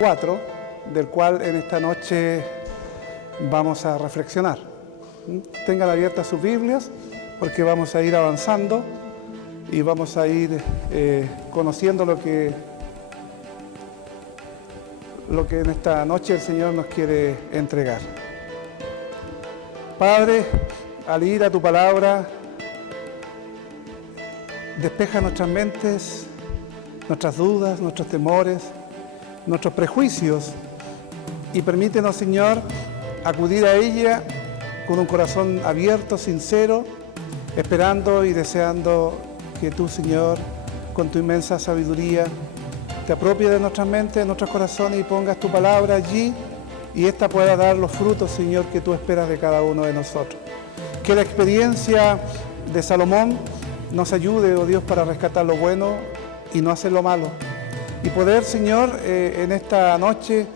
4, del cual en esta noche vamos a reflexionar. Tengan abiertas sus Biblias porque vamos a ir avanzando y vamos a ir conociendo lo que en esta noche el Señor nos quiere entregar. Padre, al ir a tu palabra, despeja nuestras mentes, nuestras dudas, nuestros temores, nuestros prejuicios y permítenos, Señor, acudir a ella con un corazón abierto, sincero, esperando y deseando que tú, Señor, con tu inmensa sabiduría, te apropies de nuestras mentes, de nuestros corazones y pongas tu palabra allí y ésta pueda dar los frutos, Señor, que tú esperas de cada uno de nosotros. Que la experiencia de Salomón nos ayude, oh Dios, para rescatar lo bueno y no hacer lo malo. Y poder, Señor, en esta noche,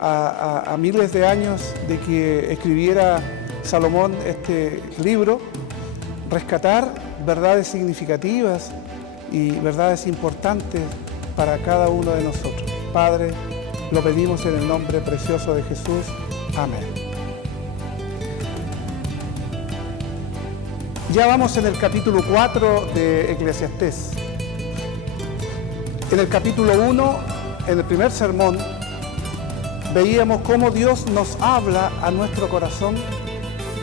a miles de años de que escribiera Salomón este libro, rescatar verdades significativas y verdades importantes para cada uno de nosotros. Padre, lo pedimos en el nombre precioso de Jesús. Amén. Ya vamos en el capítulo 4 de Eclesiastés. En el capítulo 1, en el primer sermón, veíamos cómo Dios nos habla a nuestro corazón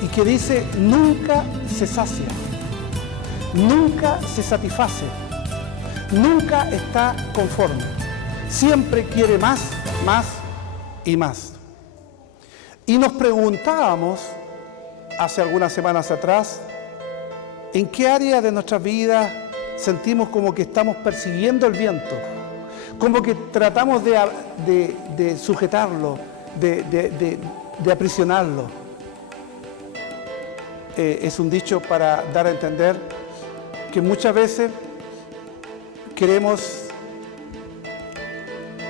y que dice, nunca se sacia, nunca se satisface, nunca está conforme, siempre quiere más, más y más. Y nos preguntábamos, hace algunas semanas atrás, ¿en qué área de nuestra vida sentimos como que estamos persiguiendo el viento? Como que tratamos de sujetarlo, de aprisionarlo. Es un dicho para dar a entender que muchas veces queremos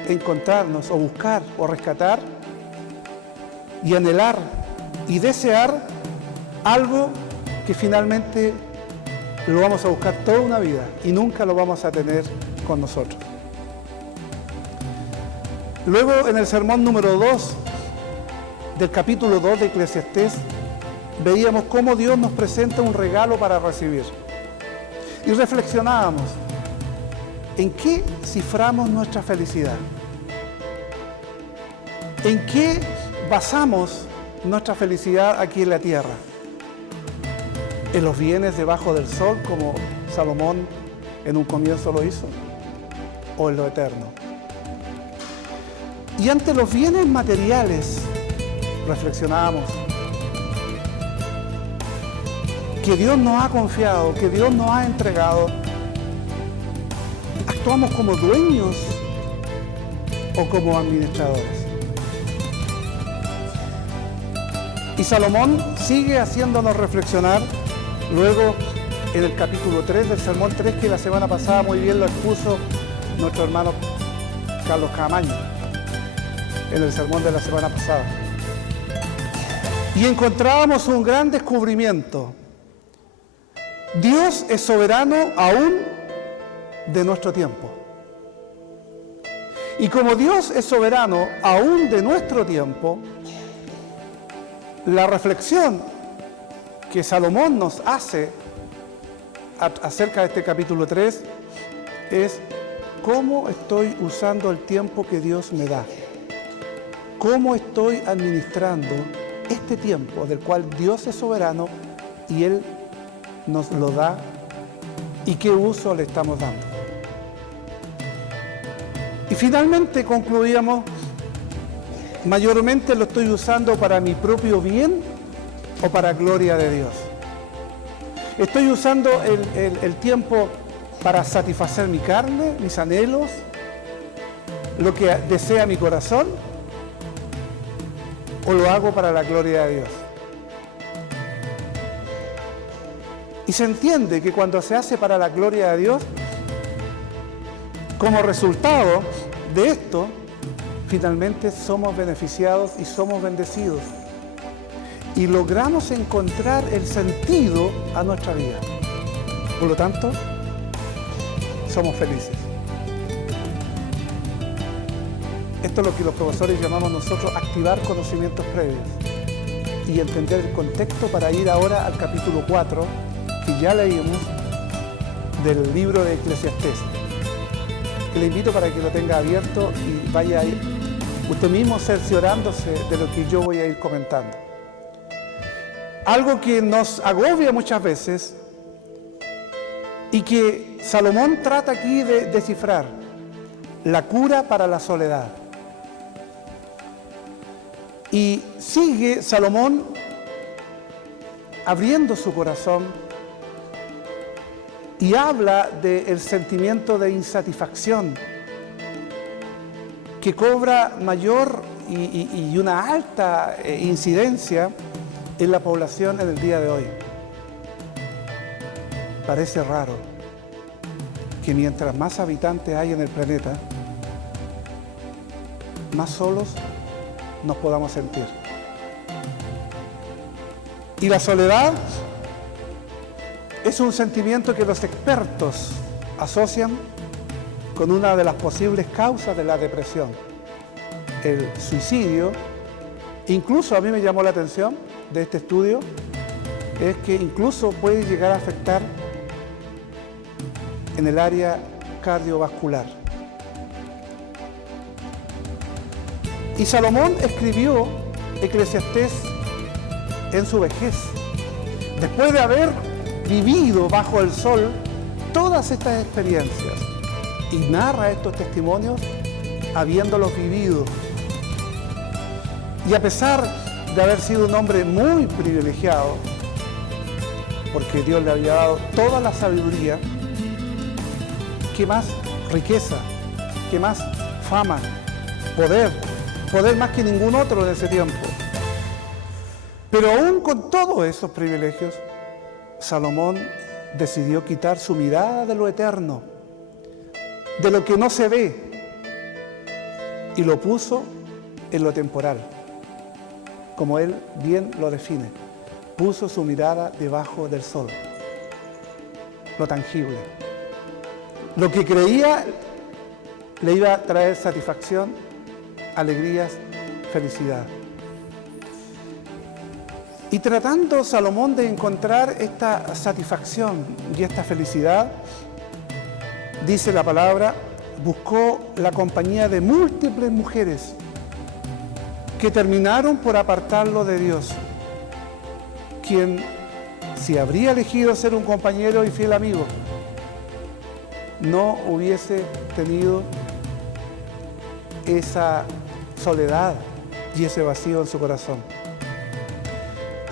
encontrarnos o buscar o rescatar y anhelar y desear algo que finalmente lo vamos a buscar toda una vida y nunca lo vamos a tener con nosotros. Luego, en el sermón número 2 del capítulo 2 de Eclesiastés, veíamos cómo Dios nos presenta un regalo para recibir. Y reflexionábamos, ¿en qué ciframos nuestra felicidad? ¿En qué basamos nuestra felicidad aquí en la tierra? ¿En los bienes debajo del sol, como Salomón en un comienzo lo hizo? ¿O en lo eterno? Y ante los bienes materiales, reflexionábamos, que Dios nos ha confiado, que Dios nos ha entregado, ¿actuamos como dueños o como administradores? Y Salomón sigue haciéndonos reflexionar. Luego, en el capítulo 3 del sermón 3, que la semana pasada muy bien lo expuso nuestro hermano Carlos Camaño, en el sermón de la semana pasada. Y encontrábamos un gran descubrimiento. Dios es soberano aún de nuestro tiempo. Y como Dios es soberano aún de nuestro tiempo, la reflexión que Salomón nos hace acerca de este capítulo 3 es cómo estoy usando el tiempo que Dios me da. Cómo estoy administrando este tiempo del cual Dios es soberano y Él nos lo da y qué uso le estamos dando. Y finalmente concluíamos, mayormente lo estoy usando para mi propio bien o para gloria de Dios. Estoy usando el tiempo para satisfacer mi carne, mis anhelos, lo que desea mi corazón, o lo hago para la gloria de Dios. Y se entiende que cuando se hace para la gloria de Dios, como resultado de esto, finalmente somos beneficiados y somos bendecidos. Y logramos encontrar el sentido a nuestra vida. Por lo tanto, somos felices. Esto es lo que los profesores llamamos nosotros activar conocimientos previos y entender el contexto para ir ahora al capítulo 4, que ya leímos, del libro de Eclesiastés. Le invito para que lo tenga abierto y vaya a ir usted mismo cerciorándose de lo que yo voy a ir comentando. Algo que nos agobia muchas veces y que Salomón trata aquí de descifrar: la cura para la soledad. Y sigue Salomón abriendo su corazón y habla del sentimiento de insatisfacción que cobra mayor y una alta incidencia en la población en el día de hoy. Parece raro que mientras más habitantes hay en el planeta, más solos nos podamos sentir. Y la soledad es un sentimiento que los expertos asocian con una de las posibles causas de la depresión, el suicidio. Incluso a mí me llamó la atención de este estudio, es que incluso puede llegar a afectar en el área cardiovascular. Y Salomón escribió Eclesiastés en su vejez, después de haber vivido bajo el sol todas estas experiencias, y narra estos testimonios habiéndolos vivido. Y a pesar de haber sido un hombre muy privilegiado, porque Dios le había dado toda la sabiduría, ¿qué más riqueza? ¿Qué más fama? Poder más que ningún otro en ese tiempo. Pero aún con todos esos privilegios, Salomón decidió quitar su mirada de lo eterno, de lo que no se ve, y lo puso en lo temporal, como él bien lo define. Puso su mirada debajo del sol, lo tangible, lo que creía le iba a traer satisfacción, alegrías, felicidad. Y tratando Salomón de encontrar esta satisfacción y esta felicidad, dice la palabra, buscó la compañía de múltiples mujeres que terminaron por apartarlo de Dios, quien, si habría elegido ser un compañero y fiel amigo, no hubiese tenido esa soledad y ese vacío en su corazón.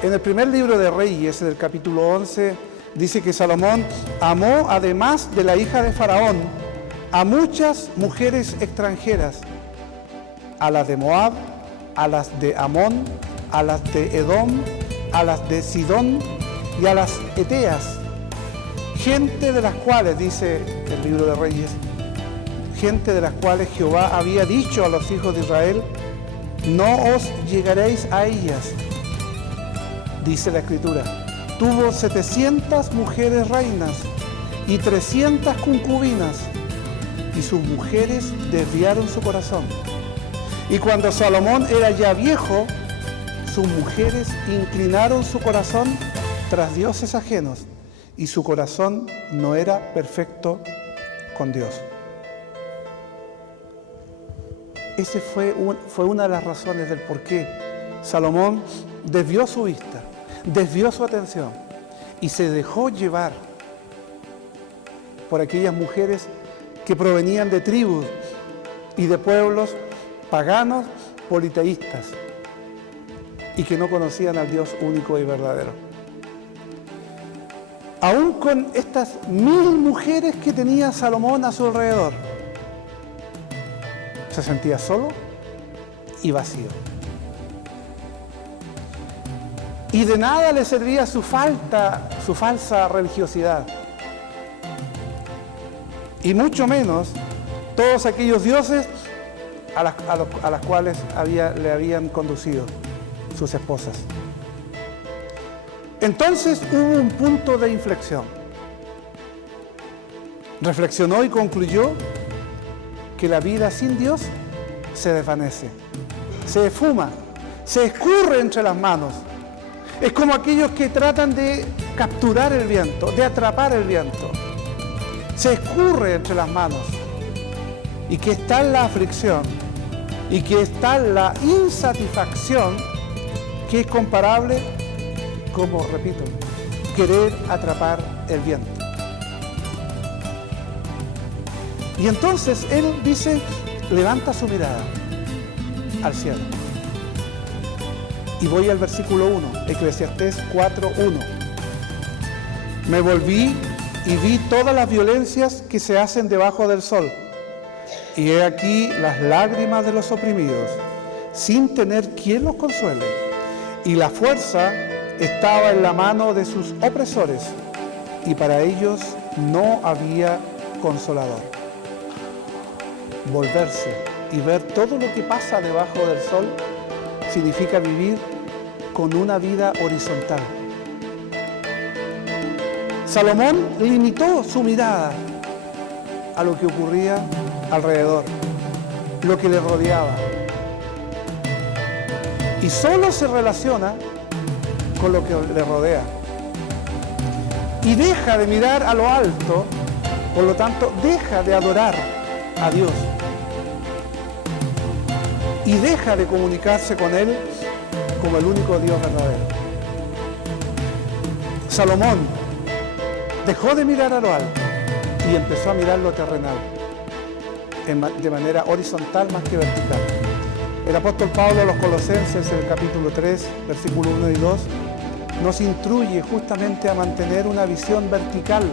En el primer libro de Reyes, en el capítulo 11, dice que Salomón amó, además de la hija de Faraón, a muchas mujeres extranjeras, a las de Moab, a las de Amón, a las de Edom, a las de Sidón y a las Eteas, gente de las cuales, dice el libro de Reyes, gente de las cuales Jehová había dicho a los hijos de Israel, no os llegaréis a ellas. Dice la Escritura, tuvo 700 mujeres reinas y 300 concubinas, y sus mujeres desviaron su corazón. Y cuando Salomón era ya viejo, sus mujeres inclinaron su corazón tras dioses ajenos, y su corazón no era perfecto con Dios. Esa fue una de las razones del por qué Salomón desvió su vista, desvió su atención y se dejó llevar por aquellas mujeres que provenían de tribus y de pueblos paganos, politeístas, y que no conocían al Dios único y verdadero. Aún con estas 1000 mujeres que tenía Salomón a su alrededor, se sentía solo y vacío. Y de nada le servía su falsa religiosidad. Y mucho menos todos aquellos dioses a las cuales le habían conducido sus esposas. Entonces hubo un punto de inflexión. Reflexionó y concluyó que la vida sin Dios se desvanece, se esfuma, se escurre entre las manos. Es como aquellos que tratan de capturar el viento, de atrapar el viento. Se escurre entre las manos. Y que está en la aflicción, y que está en la insatisfacción, que es comparable, como repito, querer atrapar el viento. Y entonces él dice, levanta su mirada al cielo. Y voy al versículo 1, Eclesiastés 4:1. Me volví y vi todas las violencias que se hacen debajo del sol. Y he aquí las lágrimas de los oprimidos, sin tener quien los consuele. Y la fuerza estaba en la mano de sus opresores, y para ellos no había consolador. Volverse y ver todo lo que pasa debajo del sol significa vivir con una vida horizontal. Salomón limitó su mirada a lo que ocurría alrededor, lo que le rodeaba. Y solo se relaciona con lo que le rodea. Y deja de mirar a lo alto, por lo tanto, deja de adorar a Dios. Y deja de comunicarse con Él como el único Dios verdadero. Salomón dejó de mirar a lo alto y empezó a mirar lo terrenal, de manera horizontal más que vertical. El apóstol Pablo a los Colosenses, en el capítulo 3, versículos 1 y 2, nos instruye justamente a mantener una visión vertical,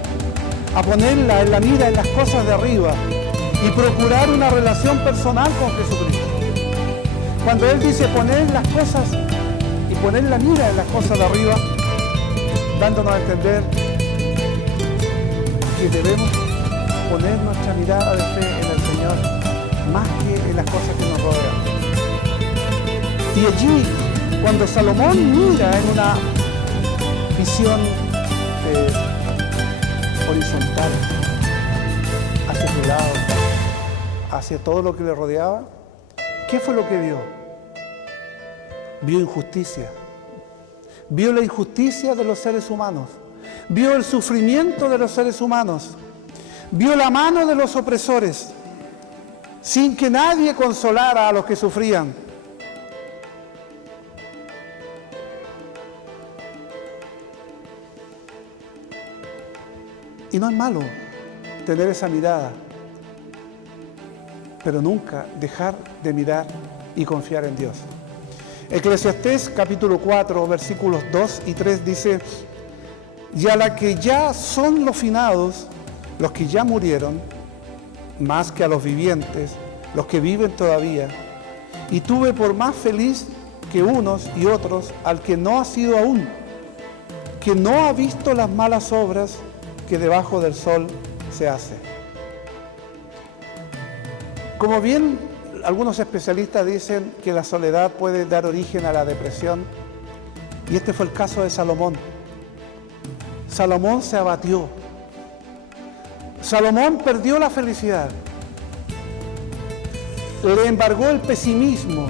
a ponerla en la mira en las cosas de arriba y procurar una relación personal con Jesucristo. Cuando él dice poner las cosas y poner la mira en las cosas de arriba, dándonos a entender que debemos poner nuestra mirada de fe en el Señor más que en las cosas que nos rodean. Y allí, cuando Salomón mira en una visión horizontal hacia su lado, hacia todo lo que le rodeaba, ¿qué fue lo que vio? Vio injusticia. Vio la injusticia de los seres humanos. Vio el sufrimiento de los seres humanos. Vio la mano de los opresores, sin que nadie consolara a los que sufrían. Y no es malo tener esa mirada, pero nunca dejar de mirar y confiar en Dios. Eclesiastés capítulo 4, versículos 2 y 3 dice: y a la que ya son los finados, los que ya murieron, más que a los vivientes, los que viven todavía, y tuve por más feliz que unos y otros al que no ha sido aún, que no ha visto las malas obras que debajo del sol se hace. Como bien algunos especialistas dicen que la soledad puede dar origen a la depresión, y este fue el caso de Salomón. Salomón se abatió. Salomón perdió la felicidad. Le embargó el pesimismo.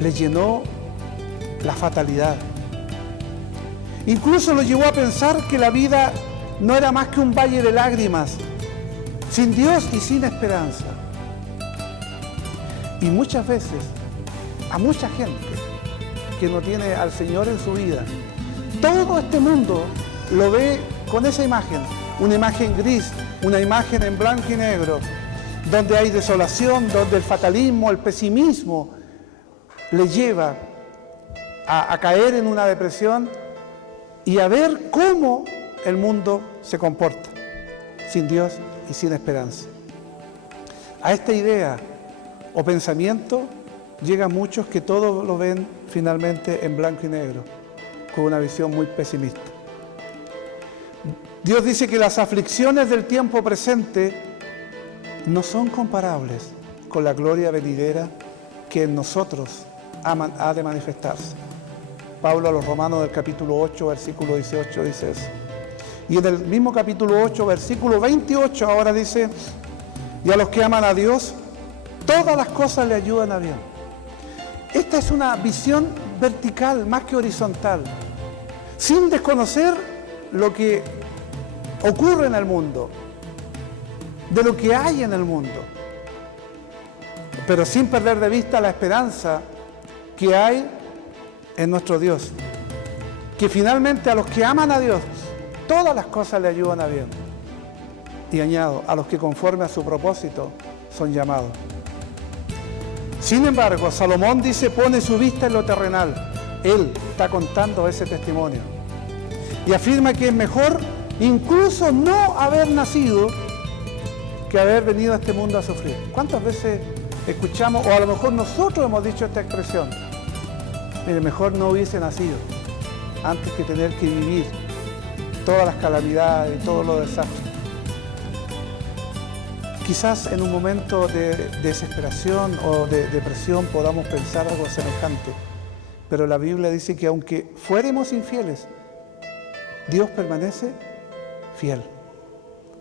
Le llenó la fatalidad. Incluso lo llevó a pensar que la vida no era más que un valle de lágrimas, sin Dios y sin esperanza. Y muchas veces, a mucha gente que no tiene al Señor en su vida, todo este mundo lo ve con esa imagen, una imagen gris, una imagen en blanco y negro, donde hay desolación, donde el fatalismo, el pesimismo le lleva a caer en una depresión y a ver cómo el mundo se comporta, sin Dios y sin esperanza. A esta idea o pensamiento llegan muchos que todo lo ven finalmente en blanco y negro, con una visión muy pesimista. Dios dice que las aflicciones del tiempo presente no son comparables con la gloria venidera que en nosotros ha de manifestarse. Pablo a los Romanos del capítulo 8, versículo 18 dice eso. Y en el mismo capítulo 8, versículo 28 ahora dice: y a los que aman a Dios, todas las cosas le ayudan a bien. Esta es una visión vertical más que horizontal, sin desconocer lo que ocurre en el mundo, de lo que hay en el mundo, pero sin perder de vista la esperanza que hay en nuestro Dios, que finalmente a los que aman a Dios, todas las cosas le ayudan a bien. Y añado, a los que conforme a su propósito son llamados. Sin embargo, Salomón dice, pone su vista en lo terrenal. Él está contando ese testimonio. Y afirma que es mejor incluso no haber nacido que haber venido a este mundo a sufrir. ¿Cuántas veces escuchamos, o a lo mejor nosotros hemos dicho esta expresión? Mire, mejor no hubiese nacido antes que tener que vivir todas las calamidades y todos los desastres. Quizás en un momento de desesperación o de depresión podamos pensar algo semejante, pero la Biblia dice que aunque fuéramos infieles, Dios permanece fiel.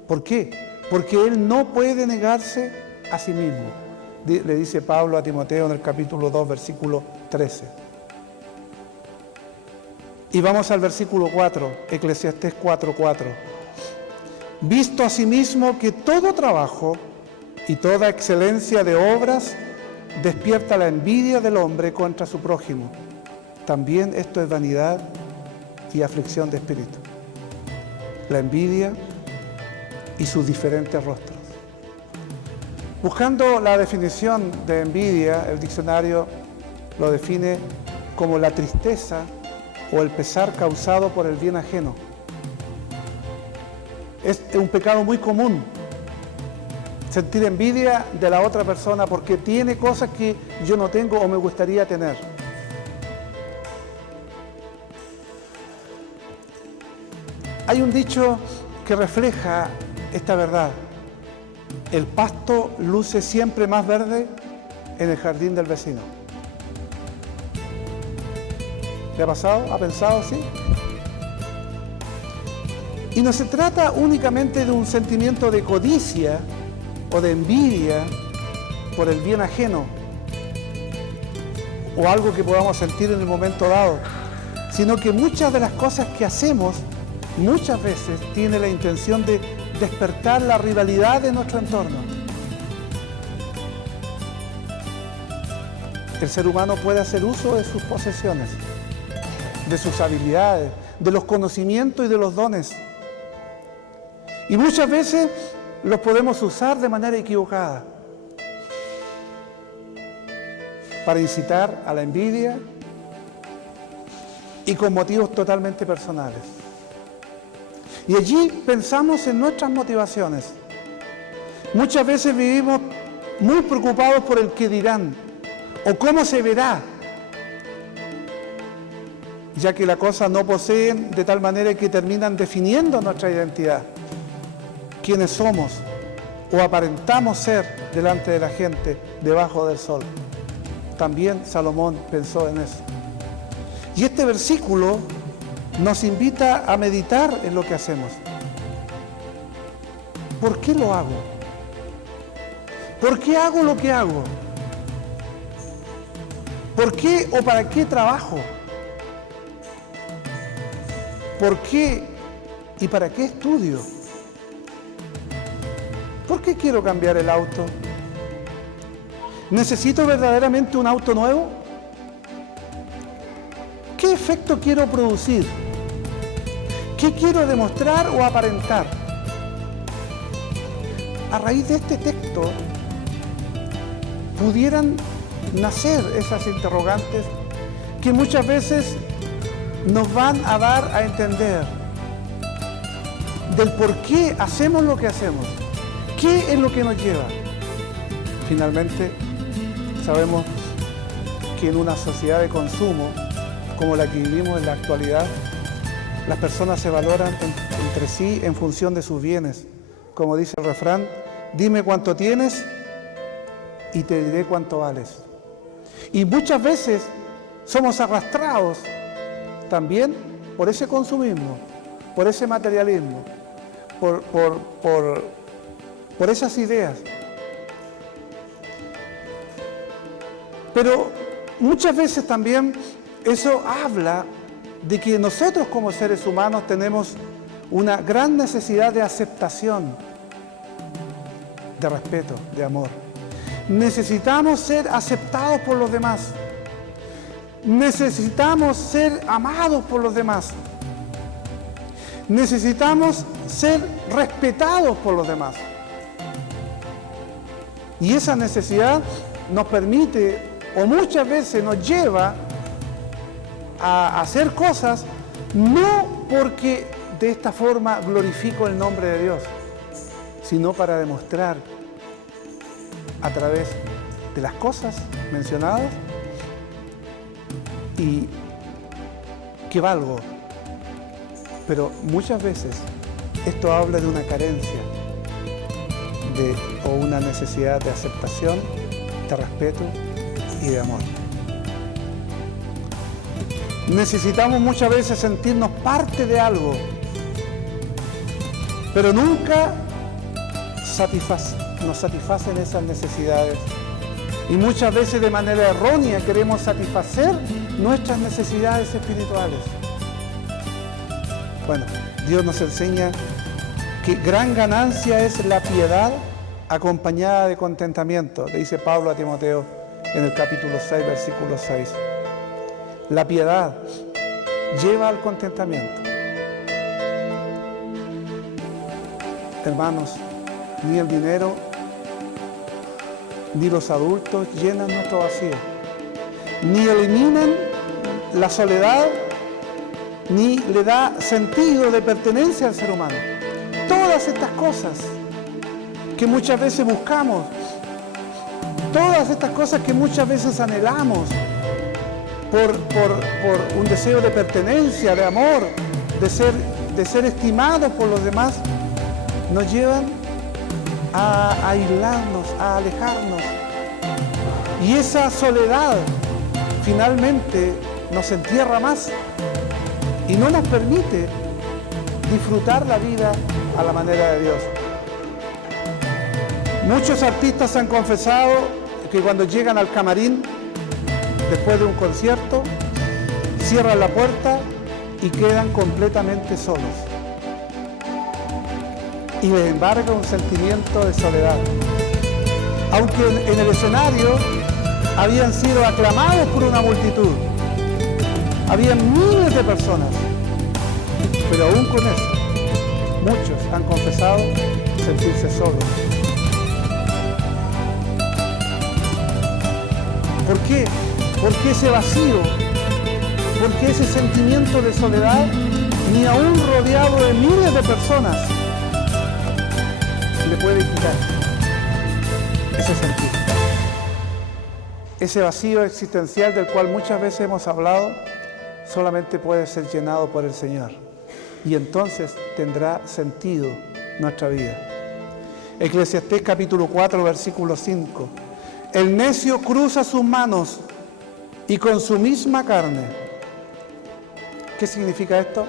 ¿Por qué? Porque Él no puede negarse a sí mismo. Le dice Pablo a Timoteo en el capítulo 2, versículo 13. Y vamos al versículo 4, Eclesiastés 4:4. Visto asimismo que todo trabajo y toda excelencia de obras despierta la envidia del hombre contra su prójimo. También esto es vanidad y aflicción de espíritu. La envidia y sus diferentes rostros. Buscando la definición de envidia, el diccionario lo define como la tristeza o el pesar causado por el bien ajeno. Es un pecado muy común sentir envidia de la otra persona porque tiene cosas que yo no tengo o me gustaría tener. Hay un dicho que refleja esta verdad. El pasto luce siempre más verde en el jardín del vecino. ¿Le ha pasado? ¿Ha pensado así? Y no se trata únicamente de un sentimiento de codicia o de envidia por el bien ajeno o algo que podamos sentir en el momento dado, sino que muchas de las cosas que hacemos muchas veces tiene la intención de despertar la rivalidad de nuestro entorno. El ser humano puede hacer uso de sus posesiones, de sus habilidades, de los conocimientos y de los dones. Y muchas veces los podemos usar de manera equivocada para incitar a la envidia y con motivos totalmente personales. Y allí pensamos en nuestras motivaciones. Muchas veces vivimos muy preocupados por el qué dirán o cómo se verá, ya que la cosa no poseen de tal manera que terminan definiendo nuestra identidad, quiénes somos o aparentamos ser delante de la gente debajo del sol. También Salomón pensó en eso. Y este versículo nos invita a meditar en lo que hacemos. ¿Por qué lo hago? ¿Por qué hago lo que hago? ¿Por qué o para qué trabajo? ¿Por qué y para qué estudio? ¿Por qué quiero cambiar el auto? ¿Necesito verdaderamente un auto nuevo? ¿Qué efecto quiero producir? ¿Qué quiero demostrar o aparentar? A raíz de este texto pudieran nacer esas interrogantes que muchas veces nos van a dar a entender del por qué hacemos lo que hacemos, qué es lo que nos lleva. Finalmente, sabemos que en una sociedad de consumo como la que vivimos en la actualidad, las personas se valoran entre sí en función de sus bienes. Como dice el refrán, dime cuánto tienes y te diré cuánto vales. Y muchas veces somos arrastrados también por ese consumismo, por ese materialismo, por esas ideas. Pero muchas veces también eso habla de que nosotros como seres humanos tenemos una gran necesidad de aceptación, de respeto, de amor. Necesitamos ser aceptados por los demás. Necesitamos ser amados por los demás. Necesitamos ser respetados por los demás. Y esa necesidad nos permite, o muchas veces nos lleva a hacer cosas, no porque de esta forma glorifico el nombre de Dios, sino para demostrar a través de las cosas mencionadas y que valgo. Pero muchas veces esto habla de una carencia o una necesidad de aceptación, de respeto y de amor. Necesitamos muchas veces sentirnos parte de algo, pero nunca nos satisfacen esas necesidades. Y muchas veces de manera errónea queremos satisfacer nuestras necesidades espirituales. Bueno, Dios nos enseña que gran ganancia es la piedad acompañada de contentamiento, le dice Pablo a Timoteo en el capítulo 6, versículo 6. La piedad lleva al contentamiento. Hermanos, ni el dinero ni los adultos llenan nuestro vacío, ni eliminan la soledad, ni le da sentido de pertenencia al ser humano. Todas estas cosas que muchas veces buscamos, todas estas cosas que muchas veces anhelamos por un deseo de pertenencia, de amor, de ser estimados por los demás, nos llevan a aislarnos, a alejarnos. Y esa soledad finalmente nos entierra más y no nos permite disfrutar la vida a la manera de Dios. Muchos artistas han confesado que cuando llegan al camarín, después de un concierto, cierran la puerta y quedan completamente solos. Y les embarga un sentimiento de soledad. Aunque en el escenario habían sido aclamados por una multitud, habían miles de personas, pero aún con eso, muchos han confesado sentirse solos. ¿Por qué? Porque ese vacío, porque ese sentimiento de soledad, ni aún rodeado de miles de personas, le puede quitar ese sentir. Ese vacío existencial del cual muchas veces hemos hablado, solamente puede ser llenado por el Señor. Y entonces tendrá sentido nuestra vida. Eclesiastés capítulo 4, versículo 5. El necio cruza sus manos y con su misma carne. ¿Qué significa esto?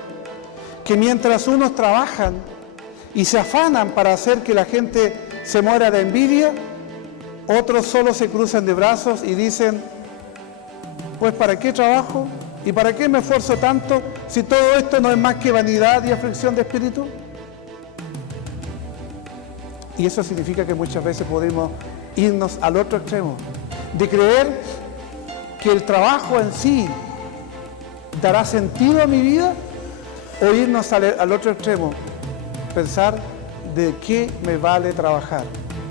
Que mientras unos trabajan y se afanan para hacer que la gente se muera de envidia, otros solo se cruzan de brazos y dicen, pues ¿para qué trabajo? ¿Y para qué me esfuerzo tanto si todo esto no es más que vanidad y aflicción de espíritu? Y eso significa que muchas veces podemos irnos al otro extremo, de creer que el trabajo en sí dará sentido a mi vida, o irnos al otro extremo, pensar de qué me vale trabajar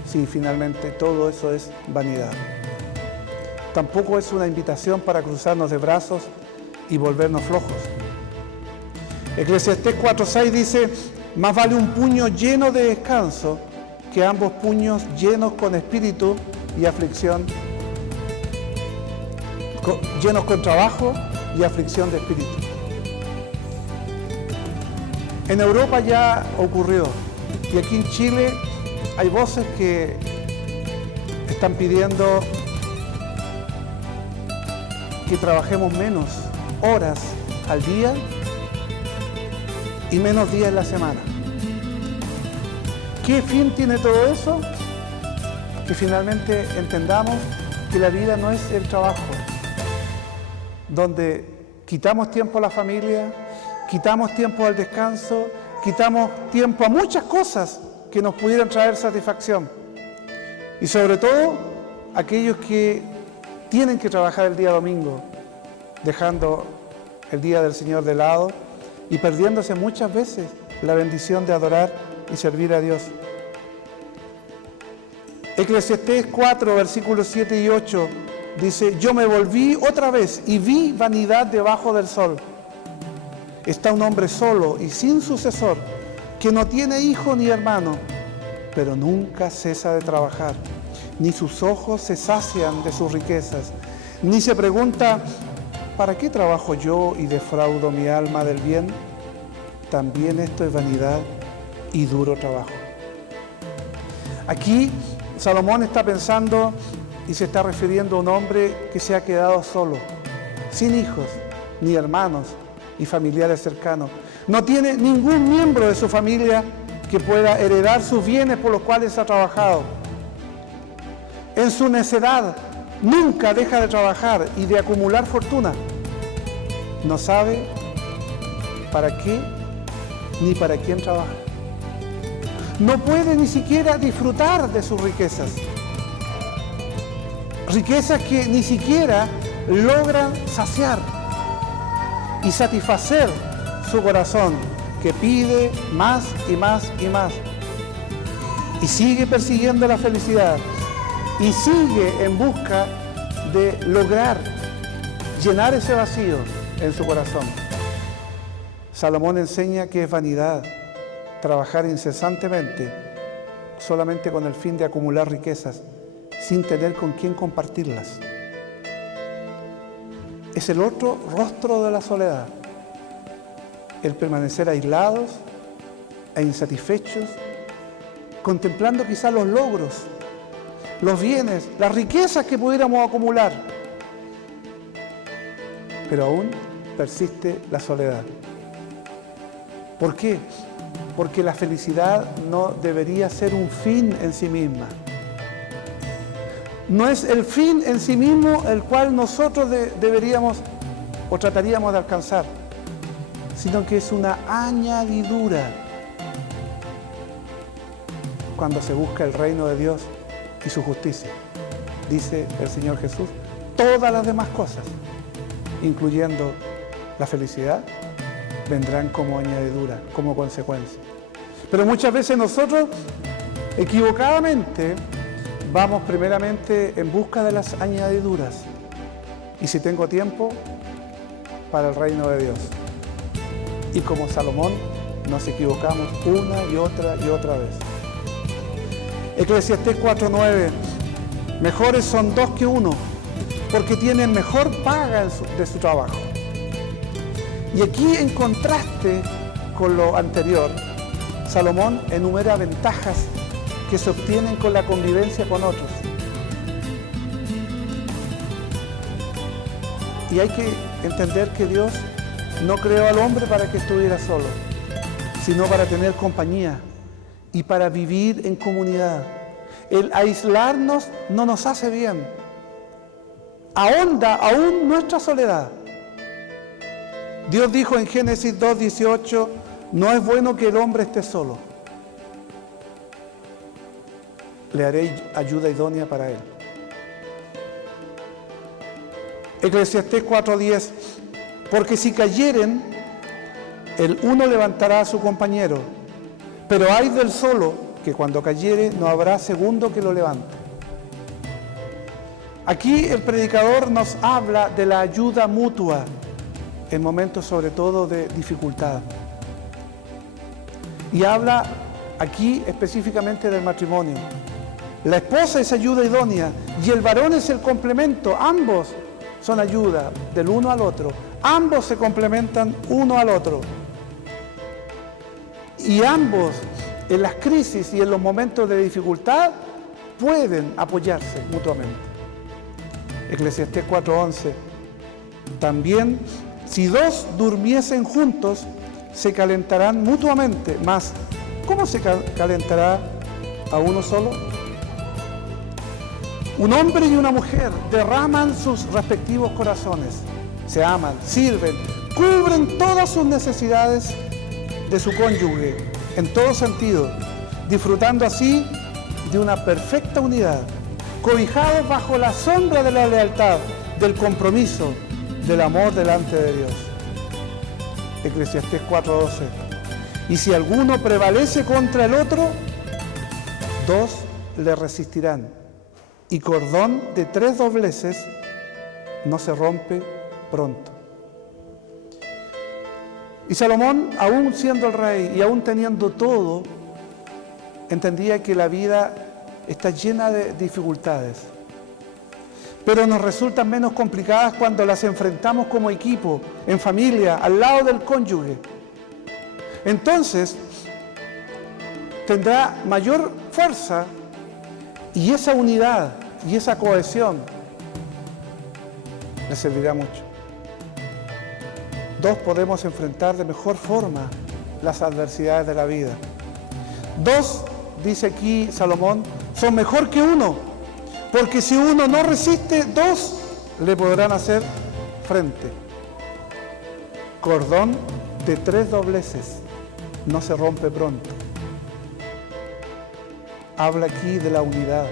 si finalmente todo eso es vanidad. Tampoco es una invitación para cruzarnos de brazos y volvernos flojos. Eclesiastés 4:6 dice, más vale un puño lleno de descanso que ambos puños llenos con espíritu y aflicción, llenos con trabajo y aflicción de espíritu. En Europa ya ocurrió, y aquí en Chile hay voces que están pidiendo que trabajemos menos horas al día y menos días en la semana. ¿Qué fin tiene todo eso? Que finalmente entendamos que la vida no es el trabajo, donde quitamos tiempo a la familia, quitamos tiempo al descanso, quitamos tiempo a muchas cosas que nos pudieran traer satisfacción. Y sobre todo, aquellos que tienen que trabajar el día domingo, dejando el día del Señor de lado y perdiéndose muchas veces la bendición de adorar y servir a Dios. Eclesiastés 4, versículos 7 y 8 dice: yo me volví otra vez y vi vanidad debajo del sol. Está un hombre solo y sin sucesor, que no tiene hijo ni hermano, pero nunca cesa de trabajar, ni sus ojos se sacian de sus riquezas, ni se pregunta: ¿para qué trabajo yo y defraudo mi alma del bien? También esto es vanidad y duro trabajo. Aquí Salomón está pensando y se está refiriendo a un hombre que se ha quedado solo, sin hijos, ni hermanos y familiares cercanos. No tiene ningún miembro de su familia que pueda heredar sus bienes por los cuales ha trabajado. En su necedad nunca deja de trabajar y de acumular fortuna. No sabe para qué ni para quién trabaja. No puede ni siquiera disfrutar de sus riquezas. Riquezas que ni siquiera logran saciar y satisfacer su corazón, que pide más y más y más. Y sigue persiguiendo la felicidad y sigue en busca de lograr llenar ese vacío en su corazón. Salomón enseña que es vanidad trabajar incesantemente solamente con el fin de acumular riquezas sin tener con quién compartirlas. Es el otro rostro de la soledad, el permanecer aislados e insatisfechos, contemplando quizás los logros, los bienes, las riquezas que pudiéramos acumular, pero aún persiste la soledad. ¿Por qué? Porque la felicidad no debería ser un fin en sí misma. No es el fin en sí mismo el cual nosotros deberíamos o trataríamos de alcanzar, sino que es una añadidura cuando se busca el reino de Dios y su justicia. Dice el Señor Jesús, todas las demás cosas, incluyendo la felicidad, vendrán como añadidura, como consecuencia. Pero muchas veces nosotros, equivocadamente, vamos primeramente en busca de las añadiduras. Y si tengo tiempo, para el reino de Dios. Y como Salomón, nos equivocamos una y otra vez. Eclesiastés 4:9, mejores son dos que uno, porque tienen mejor paga de su trabajo. Y aquí, en contraste con lo anterior, Salomón enumera ventajas que se obtienen con la convivencia con otros. Y hay que entender que Dios no creó al hombre para que estuviera solo, sino para tener compañía y para vivir en comunidad. El aislarnos no nos hace bien. Ahonda aún nuestra soledad. Dios dijo en Génesis 2:18, no es bueno que el hombre esté solo. Le haré ayuda idónea para él. Eclesiastés 4:10, porque si cayeren, el uno levantará a su compañero, pero ay del solo, que cuando cayere no habrá segundo que lo levante. Aquí el predicador nos habla de la ayuda mutua en momentos sobre todo de dificultad. Y habla aquí específicamente del matrimonio. La esposa es ayuda idónea y el varón es el complemento. Ambos son ayuda del uno al otro. Ambos se complementan uno al otro. Y ambos en las crisis y en los momentos de dificultad pueden apoyarse mutuamente. Eclesiastés 4:11. También, si dos durmiesen juntos, se calentarán mutuamente. Mas, ¿cómo se calentará a uno solo? Un hombre y una mujer derraman sus respectivos corazones, se aman, sirven, cubren todas sus necesidades de su cónyuge, en todo sentido, disfrutando así de una perfecta unidad, cobijados bajo la sombra de la lealtad, del compromiso, del amor delante de Dios. Eclesiastés 4:12. Y si alguno prevalece contra el otro, dos le resistirán. Y cordón de 3 dobleces no se rompe pronto. Y Salomón, aún siendo el rey y aún teniendo todo, entendía que la vida está llena de dificultades, pero nos resultan menos complicadas cuando las enfrentamos como equipo, en familia, al lado del cónyuge. Entonces, tendrá mayor fuerza y esa unidad y esa cohesión le servirá mucho. Dos podemos enfrentar de mejor forma las adversidades de la vida. Dos, dice aquí Salomón, son mejor que uno, porque si uno no resiste, dos le podrán hacer frente. Cordón de 3 dobleces no se rompe pronto. Habla aquí de la unidad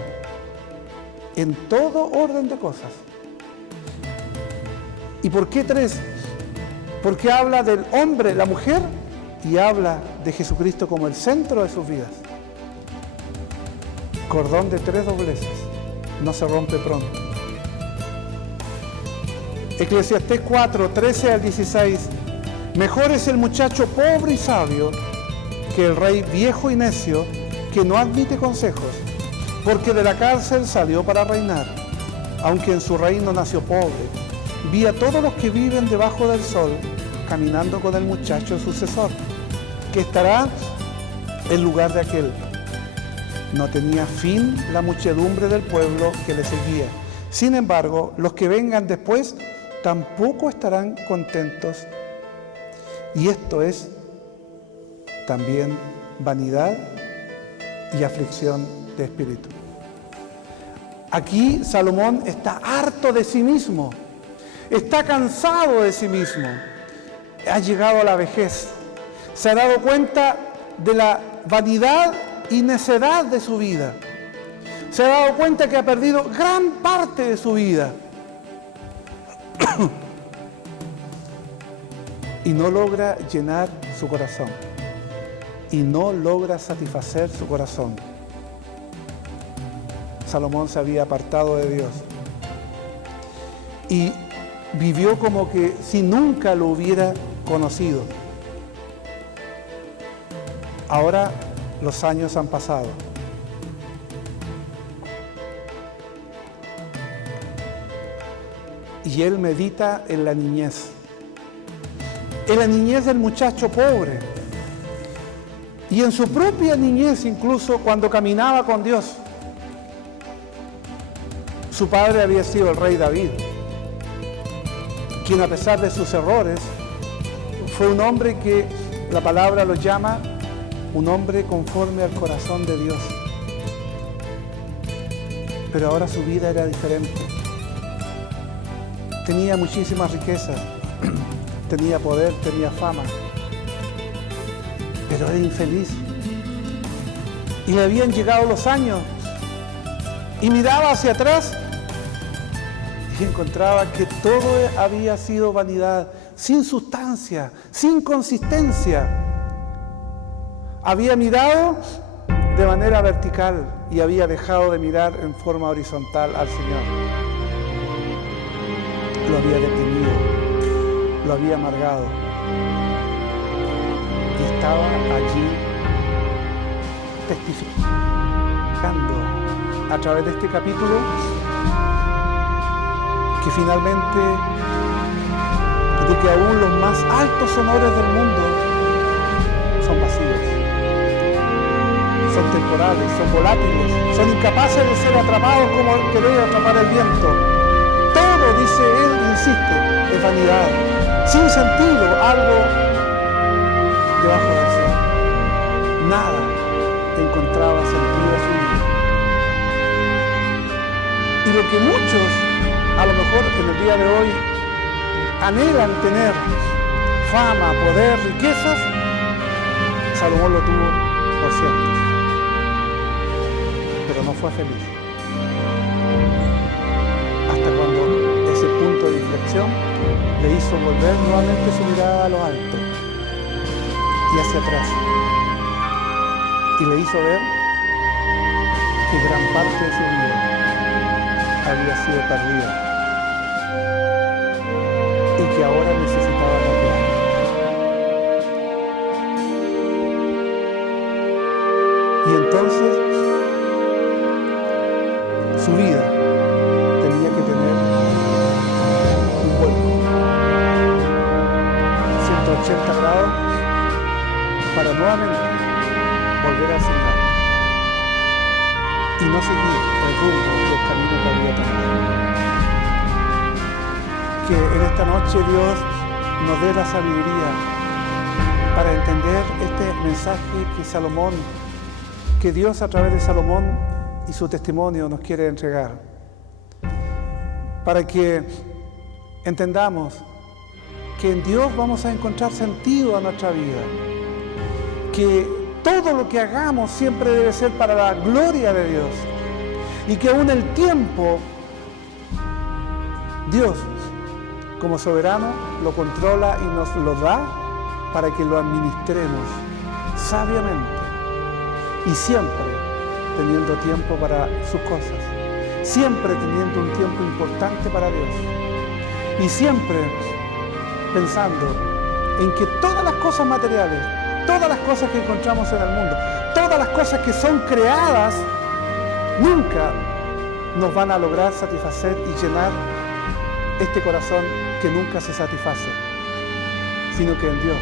en todo orden de cosas. ¿Y por qué 3? Porque habla del hombre, la mujer, y habla de Jesucristo como el centro de sus vidas. Cordón de 3 dobleces no se rompe pronto. Eclesiastés 4, 13 al 16. Mejor es el muchacho pobre y sabio que el rey viejo y necio que no admite consejos, porque de la cárcel salió para reinar, aunque en su reino nació pobre. Vi a todos los que viven debajo del sol caminando con el muchacho sucesor, que estará en lugar de aquel. No tenía fin la muchedumbre del pueblo que le seguía. Sin embargo, los que vengan después tampoco estarán contentos. Y esto es también vanidad y aflicción de espíritu. Aquí Salomón está harto de sí mismo, está cansado de sí mismo, ha llegado a la vejez, se ha dado cuenta de la vanidad y necedad de su vida, se ha dado cuenta que ha perdido gran parte de su vida y no logra llenar su corazón y no logra satisfacer su corazón. Salomón se había apartado de Dios y vivió como que si nunca lo hubiera conocido. Ahora los años han pasado. Y él medita en la niñez del muchacho pobre. Y en su propia niñez, incluso cuando caminaba con Dios. Su padre había sido el rey David, quien a pesar de sus errores, fue un hombre que la palabra lo llama un hombre conforme al corazón de Dios. Pero ahora su vida era diferente. Tenía muchísimas riquezas, tenía poder, tenía fama, pero era infeliz. Y le habían llegado los años y miraba hacia atrás y encontraba que todo había sido vanidad, sin sustancia, sin consistencia. Había mirado de manera vertical y había dejado de mirar en forma horizontal al Señor. Lo había deprimido, lo había amargado y estaba allí testificando a través de este capítulo que finalmente de que aún los más altos honores del mundo son vacíos, son temporales, son volátiles, son incapaces de ser atrapados como el que debe atrapar el viento. Todo, dice él, insiste, es vanidad, sin sentido, algo debajo del sol. Nada encontraba sentido a su vida. Y que muchos, a lo mejor en el día de hoy, anhelan tener fama, poder, riquezas, Salomón lo tuvo por cientos, pero no fue feliz. Hasta cuando ese punto de inflexión le hizo volver nuevamente su mirada a lo alto y hacia atrás, y le hizo ver que gran parte de su vida había sido perdida y que ahora necesitaba cambiar. Y entonces su vida tenía que tener un vuelco 180 grados para nuevamente volver a asignar y no seguir el rumbo del camino que había tomado. Que en esta noche Dios nos dé la sabiduría para entender este mensaje que Salomón, que Dios a través de Salomón y su testimonio nos quiere entregar. Para que entendamos que en Dios vamos a encontrar sentido a nuestra vida. Que todo lo que hagamos siempre debe ser para la gloria de Dios. Y que aún el tiempo, Dios, como soberano, lo controla y nos lo da para que lo administremos sabiamente. Y siempre teniendo tiempo para sus cosas. Siempre teniendo un tiempo importante para Dios. Y siempre pensando en que todas las cosas materiales, todas las cosas que encontramos en el mundo, todas las cosas que son creadas, nunca nos van a lograr satisfacer y llenar este corazón que nunca se satisface, sino que en Dios,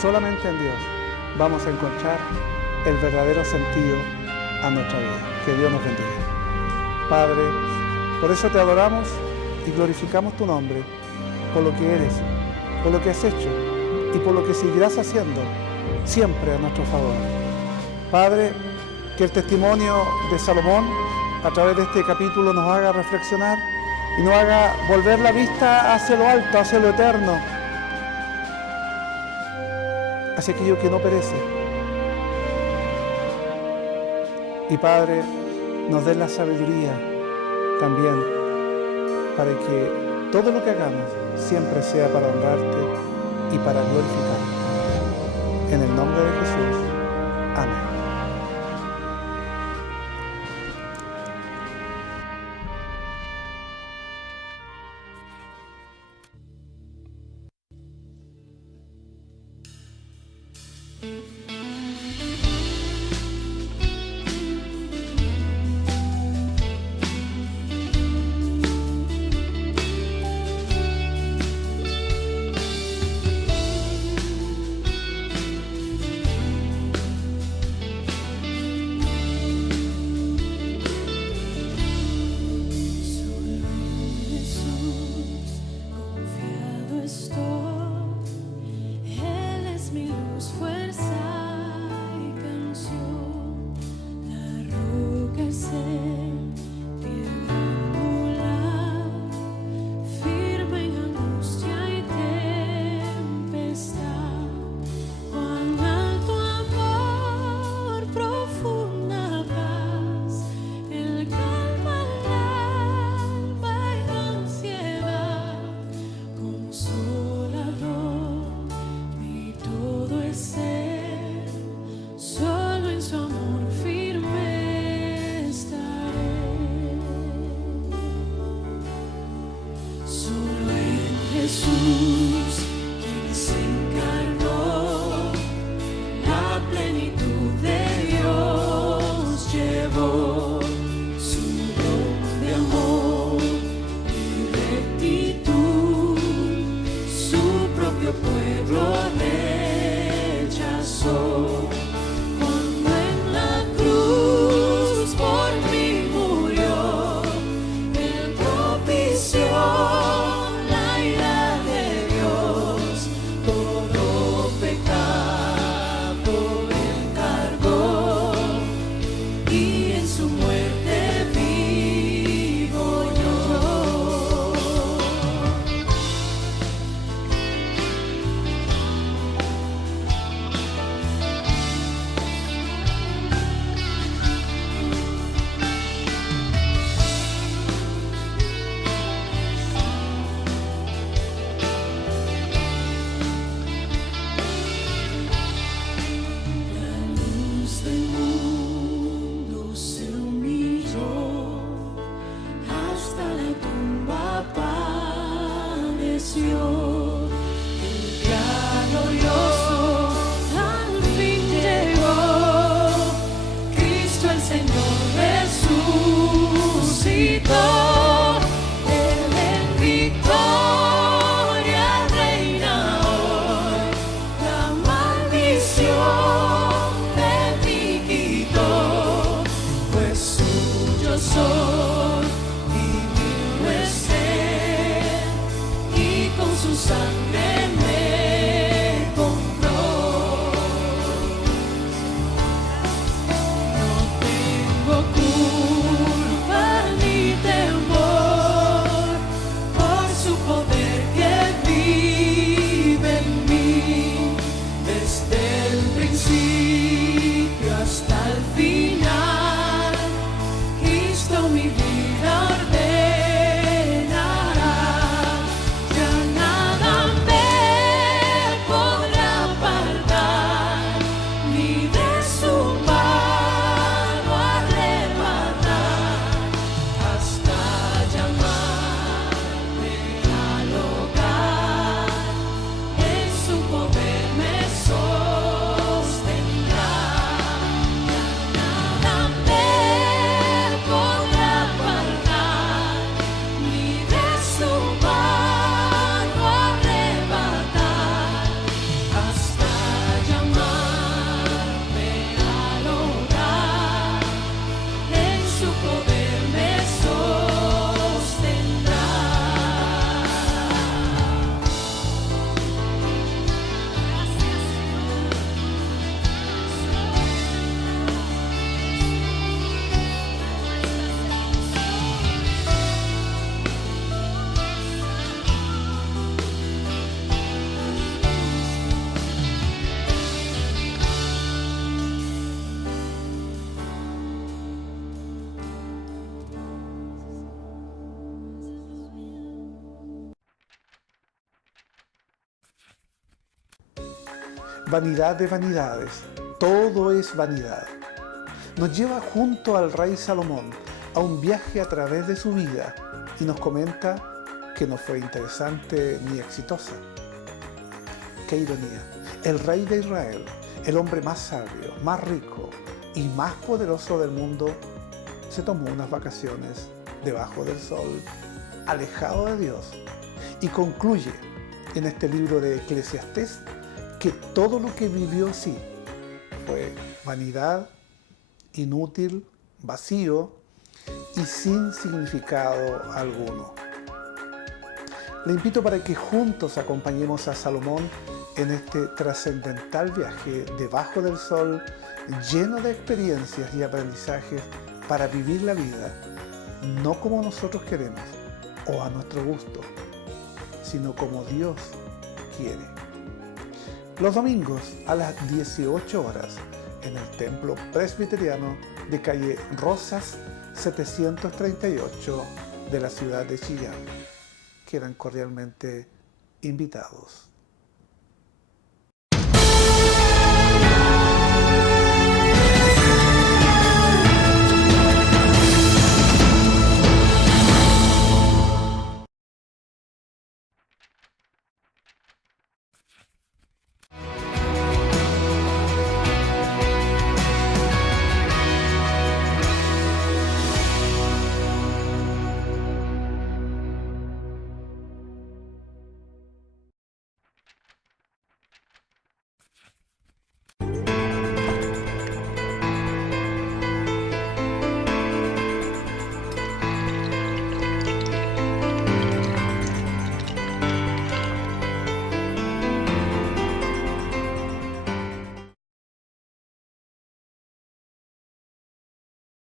solamente en Dios, vamos a encontrar el verdadero sentido a nuestra vida. Que Dios nos bendiga. Padre, por eso te adoramos y glorificamos tu nombre, por lo que eres, por lo que has hecho y por lo que seguirás haciendo siempre a nuestro favor. Padre, que el testimonio de Salomón a través de este capítulo nos haga reflexionar y nos haga volver la vista hacia lo alto, hacia lo eterno, hacia aquello que no perece. Y Padre, nos dé la sabiduría también para que todo lo que hagamos siempre sea para honrarte y para glorificarte. En el nombre de Jesús. Amén. Ser vanidad de vanidades, todo es vanidad. Nos lleva junto al rey Salomón a un viaje a través de su vida y nos comenta que no fue interesante ni exitosa. ¡Qué ironía! El rey de Israel, el hombre más sabio, más rico y más poderoso del mundo, se tomó unas vacaciones debajo del sol, alejado de Dios, y concluye en este libro de Eclesiastés que todo lo que vivió sí fue vanidad, inútil, vacío y sin significado alguno. Le invito para que juntos acompañemos a Salomón en este trascendental viaje debajo del sol, lleno de experiencias y aprendizajes para vivir la vida, no como nosotros queremos o a nuestro gusto, sino como Dios quiere. Los domingos a las 18 horas en el Templo Presbiteriano de calle Rosas 738 de la ciudad de Chillán. Quedan cordialmente invitados.